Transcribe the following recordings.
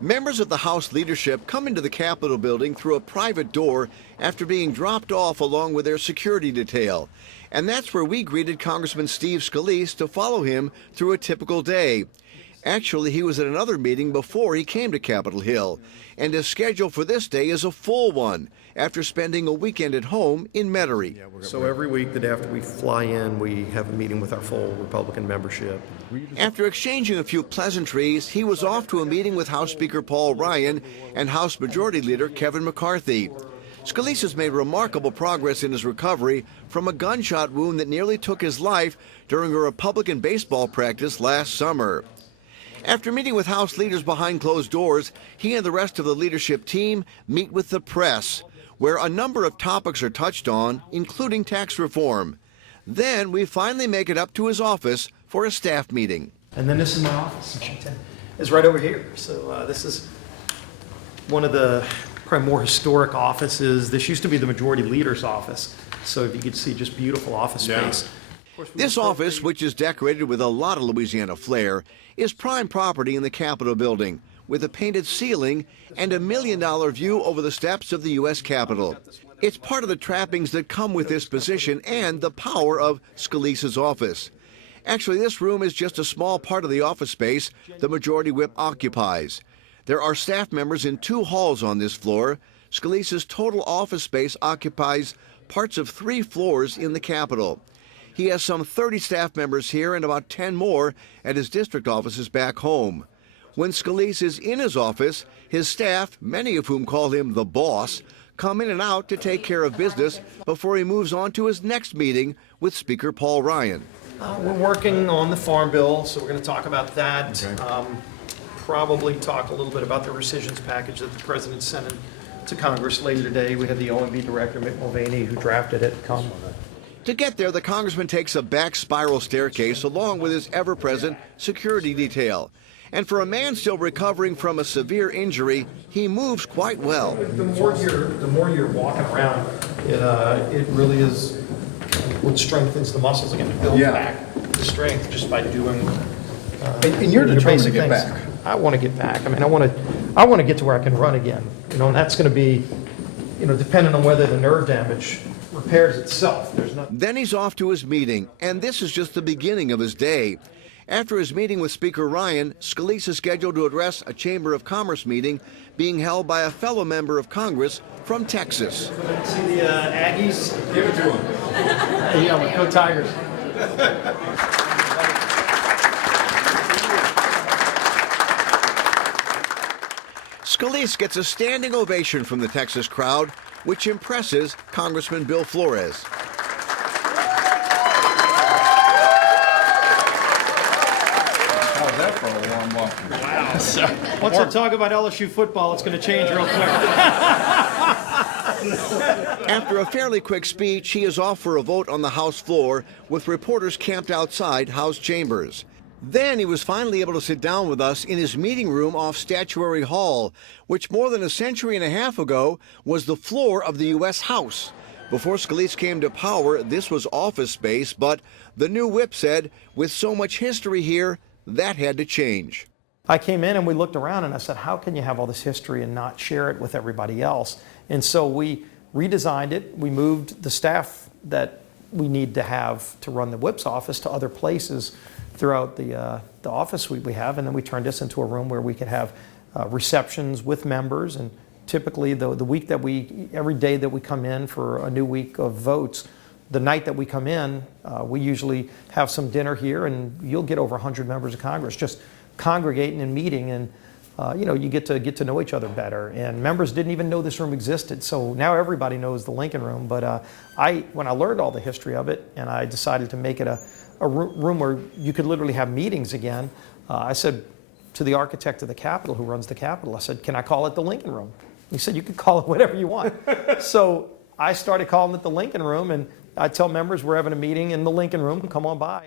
Members of the House leadership come into the Capitol building through a private door after being dropped off along with their security detail. And that's where we greeted Congressman Steve Scalise to follow him through a typical day. Actually, he was at another meeting before he came to Capitol Hill, and his schedule for this day is a full one after spending a weekend at home in Metairie. So every week, the day after we fly in, we have a meeting with our full Republican membership. After exchanging a few pleasantries, he was off to a meeting with House Speaker Paul Ryan and House Majority Leader Kevin McCarthy. Scalise has made remarkable progress in his recovery from a gunshot wound that nearly took his life during a Republican baseball practice last summer. After meeting with House leaders behind closed doors, he and the rest of the leadership team meet with the press, where a number of topics are touched on, including tax reform. Then we finally make it up to his office for a staff meeting. And then this is my office. It's right over here. So this is one of the probably more historic offices. This used to be the Majority Leader's office. So if you could see, just beautiful office space. This office, which is decorated with a lot of Louisiana flair, is prime property in the Capitol building, with a painted ceiling and $1 million view over the steps of the U.S. Capitol. It's part of the trappings that come with this position and the power of Scalise's office. Actually, this room is just a small part of the office space the Majority Whip occupies. There are staff members in 2 halls on this floor. Scalise's total office space occupies parts of 3 floors in the Capitol. He has some 30 staff members here and about 10 more at his district offices back home. When Scalise is in his office, his staff, many of whom call him the boss, come in and out to take care of business before he moves on to his next meeting with Speaker Paul Ryan. We're working on the Farm Bill, so we're going to talk about that. Okay. Probably talk a little bit about the rescissions package that the President sent in to Congress later today. We had the OMB Director, Mick Mulvaney, who drafted it, come. To get there, the congressman takes a back spiral staircase along with his ever-present security detail. And for a man still recovering from a severe injury, he moves quite well. The more you're walking around, it really is what strengthens the muscles again. It builds back the strength just by doing. And you're determined to get back. I want to get back. I mean, I want to get to where I can run again. You know, and that's going to be, depending on whether the nerve damage repairs itself. Then he's off to his meeting, and this is just the beginning of his day. After his meeting with Speaker Ryan, Scalise is scheduled to address a Chamber of Commerce meeting being held by a fellow member of Congress from Texas. See the Aggies? Give it to him. Yeah, go Tigers. Scalise gets a standing ovation from the Texas crowd, which impresses Congressman Bill Flores. How's that for a warm welcome? Wow. Once I talk about LSU football, it's going to change real quick. After a fairly quick speech, he is off for a vote on the House floor with reporters camped outside House chambers. Then he was finally able to sit down with us in his meeting room off Statuary Hall, which more than a century and a half ago was the floor of the U.S. House. Before Scalise came to power, this was office space, but the new whip said, with so much history here, that had to change. I came in and we looked around and I said, how can you have all this history and not share it with everybody else? And so we redesigned it. We moved the staff that we need to have to run the whip's office to other places throughout the office suite we have, and then we turned this into a room where we could have receptions with members. And typically the week that every day that we come in for a new week of votes, the night that we come in, we usually have some dinner here, and you'll get over 100 members of Congress just congregating and meeting, and you get to know each other better. And members didn't even know this room existed, so now everybody knows the Lincoln Room. But when I learned all the history of it, and I decided to make it a room where you could literally have meetings again, I said to the architect of the Capitol, who runs the Capitol, I said, can I call it the Lincoln Room? He said, you can call it whatever you want. So I started calling it the Lincoln Room, and I tell members we're having a meeting in the Lincoln Room, come on by.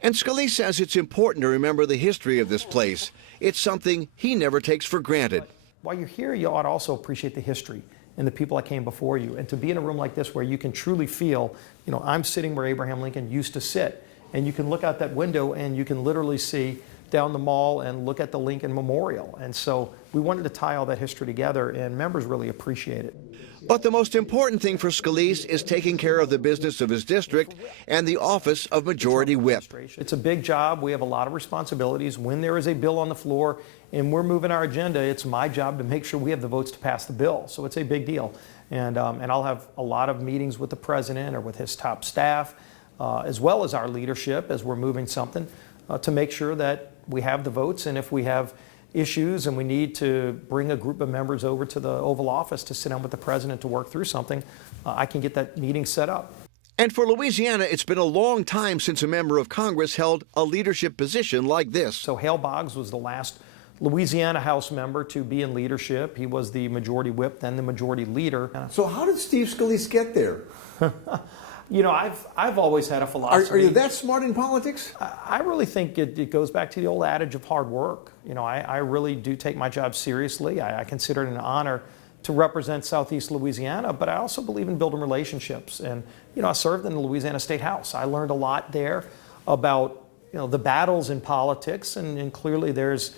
And Scalise says it's important to remember the history of this place. It's something he never takes for granted. While you're here, you ought to also appreciate the history and the people that came before you. And to be in a room like this where you can truly feel, I'm sitting where Abraham Lincoln used to sit. And you can look out that window and you can literally see down the mall and look at the Lincoln Memorial. And so we wanted to tie all that history together, and members really appreciate it. But the most important thing for Scalise is taking care of the business of his district and the office of Majority Whip. It's a big job. We have a lot of responsibilities. When there is a bill on the floor and we're moving our agenda, it's my job to make sure we have the votes to pass the bill. So it's a big deal. And I'll have a lot of meetings with the president or with his top staff, as well as our leadership as we're moving something, to make sure that we have the votes. And if we have issues and we need to bring a group of members over to the Oval Office to sit down with the president to work through something, I can get that meeting set up. And for Louisiana, it's been a long time since a member of Congress held a leadership position like this. So Hale Boggs was the last Louisiana House member to be in leadership. He was the Majority Whip, then the Majority Leader. So how did Steve Scalise get there? You know, I've always had a philosophy. Are you that smart in politics? I really think it goes back to the old adage of hard work. You know, I really do take my job seriously. I consider it an honor to represent Southeast Louisiana, but I also believe in building relationships. And, you know, I served in the Louisiana State House. I learned a lot there about, you know, the battles in politics, and clearly there's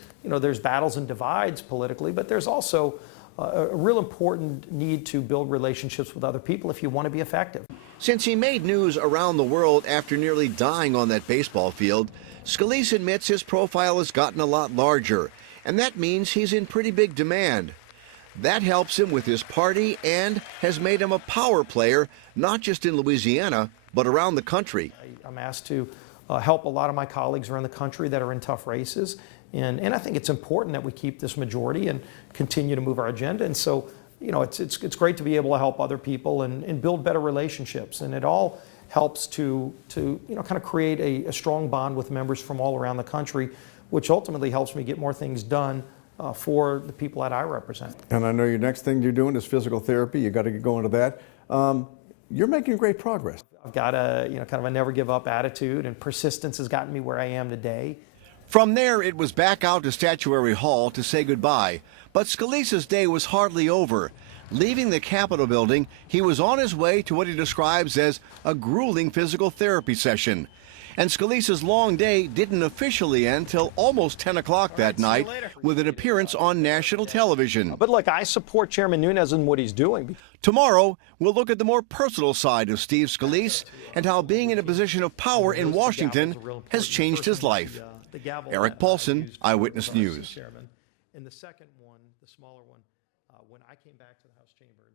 battles and divides politically, but there's also a real important need to build relationships with other people if you want to be effective. Since he made news around the world after nearly dying on that baseball field, Scalise admits his profile has gotten a lot larger, and that means he's in pretty big demand. That helps him with his party and has made him a power player, not just in Louisiana, but around the country. I'm asked to help a lot of my colleagues around the country that are in tough races. And I think it's important that we keep this majority and continue to move our agenda. And so, you know, it's great to be able to help other people and build better relationships. And it all helps to you know, kind of create a strong bond with members from all around the country, which ultimately helps me get more things done for the people that I represent. And I know your next thing you're doing is physical therapy. You got to get going to that. You're making great progress. I've got a, you know, kind of a never give up attitude, and persistence has gotten me where I am today. From there, it was back out to Statuary Hall to say goodbye. But Scalise's day was hardly over. Leaving the Capitol building, he was on his way to what he describes as a grueling physical therapy session. And Scalise's long day didn't officially end till almost 10 o'clock that night with an appearance on national television. But look, I support Chairman Nunes in what he's doing. Tomorrow, we'll look at the more personal side of Steve Scalise and how being in a position of power in Washington has changed his life. Eric Paulson, Eyewitness News. And the second one, the smaller one, when I came back to the House chamber.